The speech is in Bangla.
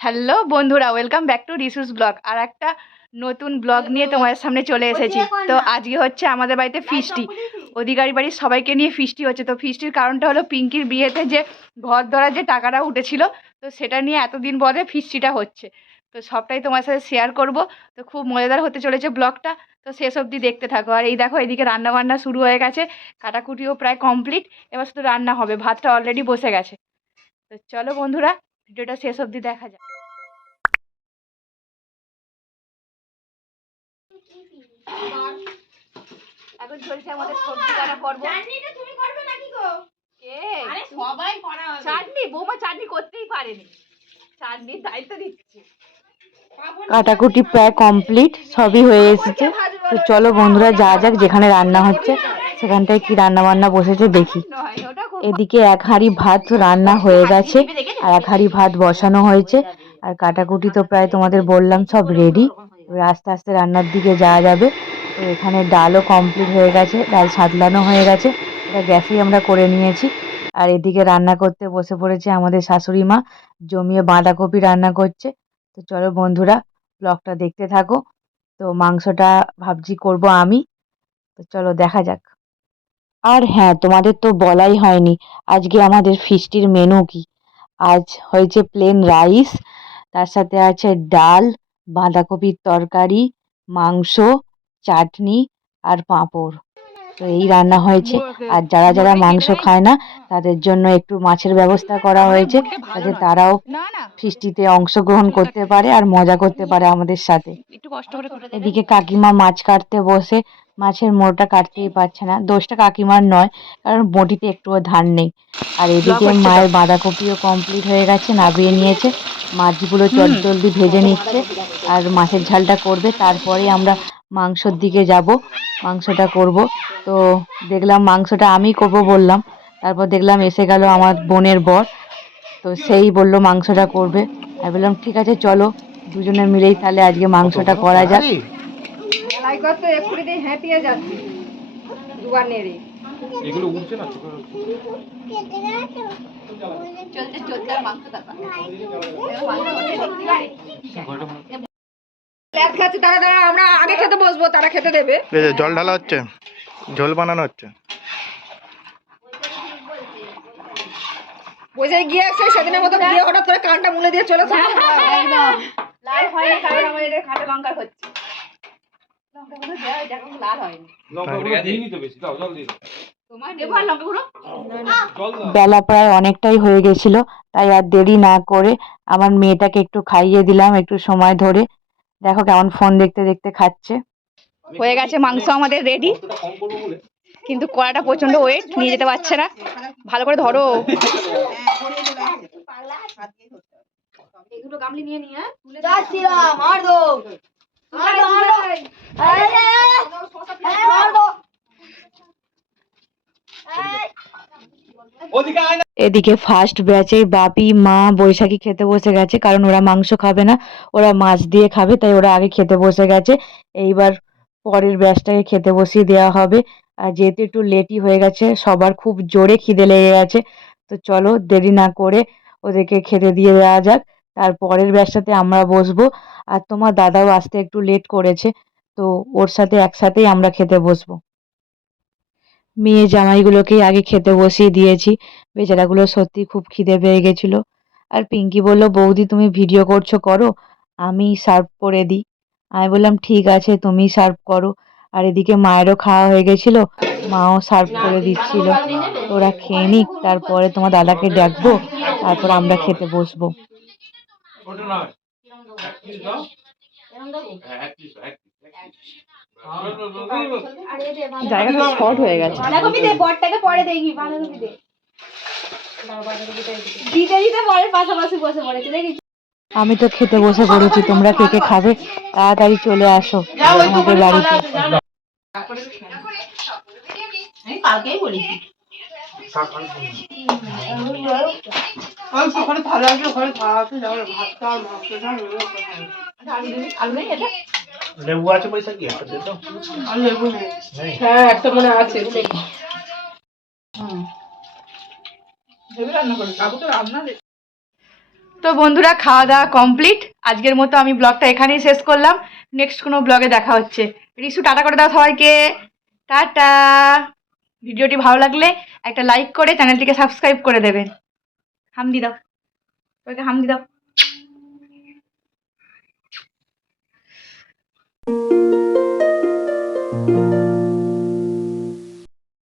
হ্যালো বন্ধুরা ওয়েলকাম ব্যাক টু রিসুস ব্লগ আর একটা নতুন ব্লগ নিয়ে তোমাদের সামনে চলে এসেছি। তো আজকে হচ্ছে আমাদের বাড়িতে ফিস্টি অধিকারী বাড়ির সবাইকে নিয়ে ফিস্টি হচ্ছে। তো ফিস্টির কারণটা হলো পিঙ্কির বিয়েতে যে ঘর ধরার যে টাকাটা উঠেছিল তো সেটা নিয়ে এতদিন পরে ফিস্টিটা হচ্ছে। তো সবটাই তোমার সাথে শেয়ার করব। তো খুব মজাদার হতে চলেছে ব্লগটা তো শেষ অবধি দেখতে থাকো। আর এই দেখো এদিকে রান্না বান্না শুরু হয়ে গেছে। কাটাকুটিও প্রায় কমপ্লিট এবার শুধু রান্না হবে। ভাতটা অলরেডি বসে গেছে। তো চলো বন্ধুরা ভিডিওটা শেষ অবধি দেখা যাক এখন চলছে আমাদের সবজি কাটা পর্ব। তুমি করবে নাকি গো? কে? আরে সবাই করা হবে। চাটনি? বৌমা চাটনি করতেই পারেনি। চাটনির দায়িত্ব দিচ্ছি। কাটাকুটি প্রায় কমপ্লিট সবই হয়ে এসেছে। তো চলো বন্ধুরা যা যাক যেখানে রান্না হচ্ছে। সেখানটায় কি রান্না বান্না বসেছে দেখি। এদিকে এক হাঁড়ি ভাত রান্না হয়ে গেছে আর এক হাঁড়ি ভাত বসানো হয়েছে আর কাটাকুটি তো প্রায় তোমাদের বললাম সব রেডি এবার আস্তে আস্তে রান্নার দিকে যাওয়া যাবে। তো এখানে ডালও কমপ্লিট হয়ে গেছে ডাল সাদলানো হয়ে গেছে এটা গ্যাসেই আমরা করে নিয়েছি। আর এদিকে রান্না করতে বসে পড়েছে আমাদের শাশুড়ি মা জমিয়ে বাঁধাকপি রান্না করছে। তো চলো বন্ধুরা ব্লগটা দেখতে থাকো। তো মাংসটা ভাবছি করব আমি। তো চলো দেখা যাক। আর হ্যাঁ তোমাদের তো বলাই হয়নি। আজকে আমাদের ফিস্টির মেনু কি? আজ হয়েছে প্লেন রাইস তার সাথে আছে ডাল, বাঁধাকপির তরকারি, মাংস, চাটনি আর পাঁপড়। তো এই রান্না হয়েছে। আর যারা যারা মাংস খায় না তাদের জন্য একটু মাছের ব্যবস্থা করা হয়েছে যাতে তারাও ফিস্টিতে অংশগ্রহণ করতে পারে আর মজা করতে পারে আমাদের সাথে। এদিকে কাকিমা মাছ কাটতে বসে মাছের মোড়টা কাটতেই পারছে না। দোষটা কাকিমার নয় কারণ বটিতে একটুও ধান নেই। আর এদিকে মায়ের বাঁধাকপিও কমপ্লিট হয়ে গেছে নাবিয়ে নিয়েছে। মাছগুলো চটজলদি ভেজে নিচ্ছে। আর মাছের ঝালটা করবে তারপরে আমরা মাংসর দিকে যাব মাংসটা করব। তো দেখলাম মাংসটা আমি করব বললাম। তারপর দেখলাম এসে গেল আমার বোনের বর। তো সেই বলল মাংসটা করবে। আমি বললাম ঠিক আছে চলো দুজনে মিলেই তাহলে আজকে মাংসটা করা যাক। চলছে চলছে মাংস খাচ্ছে তারা তারা আমরা আগে খেতে বসবো তারা খেতে দেবে। জল ঢালা হচ্ছে ঝোল বানানো হচ্ছে। বসে গিয়ে সেই সেদিনের মতো গিয়ে হঠাৎ করে কানটা মুলে দিয়ে চলে লাল কারণ আমার এটা হচ্ছে। বেলা প্রায় অনেকটাই হয়ে গেছিল তাই আর দেরি না করে আমার মেয়েটাকে একটু খাইয়ে দিলাম একটু সময় ধরে। দেখো কেমন ফোন দেখতে দেখতে খাচ্ছে। হয়ে গেছে মাংস আমাদের রেডি কিন্তু কড়াটা প্রচণ্ড ওয়েট নিয়ে যেতে পারছে না। ভালো করে ধরো। নিয়ে নিয়ে তুলে যাচ্ছিলাম আর দো আর দো আর দো আর দো এদিকে ফার্স্ট ব্যাচেই বাপি, মা বৈশাখী খেতে বসে গেছে, কারণ ওরা মাংস খাবে না, ওরা মাছ দিয়ে খাবে, তাই ওরা আগে খেতে বসে গেছে। এইবার পরের ব্যাচটাকে খেতে বসিয়ে দেওয়া হবে। আর যেহেতু একটু লেটই হয়ে গেছে, সবার খুব জোরে খিদে লেগে গেছে, তো চলো দেরি না করে ওদেরকে খেতে দিয়ে দেওয়া যাক। তার পরের ব্যাচটাতে আমরা বসবো। আর তোমার দাদাও আসতে একটু লেট করেছে, তো ওর সাথে একসাথেই আমরা খেতে বসবো। মেয়ে জামাইগুলোকেই আগে খেতে বসিয়ে দিয়েছি। বেচারাগুলো সত্যি খুব খিদে পেয়ে গেছিল। আর পিঙ্কি বলল বৌদি তুমি ভিডিও করছ করো। আমি সার্ভ করে দিই। আমি বললাম ঠিক আছে তুমি সার্ভ করো। আর এদিকে মায়েরও খাওয়া হয়ে গেছিল। মাও সার্ভ করে দিচ্ছিল। ওরা খেয়ে নিক তারপরে তোমার দাদাকে ডাকবো তারপর আমরা খেতে বসবো। জায়গাটা শর্ট হয়ে গেছে বাঁধাকপি দে বরটাকে পরে দেখি বাঁধাকপি দে আমি তো খেতে বসে পড়েছি, তোমরা কে কে খাবে? তাড়াতাড়ি চলে আসো। আমাদের বাড়িতে। লেবু আছে পয়সা কি একটা দে তো হ্যাঁ একটা মনে আছে ভেবে রান্না করে কাকু তো রান্না তো বন্ধুরা খাওয়া দাওয়া কমপ্লিট। আজকের মতো আমি ব্লগটা এখানেই শেষ করলাম। নেক্সট কোনো ব্লগে দেখা হচ্ছে। রিসু টাটা করে দাও সবাইকে। টাটা। ভিডিওটি ভালো লাগলে একটা লাইক করে চ্যানেলটিকে সাবস্ক্রাইব করে দেবেন হামদি দাও। সবাইকে হামদি দাও।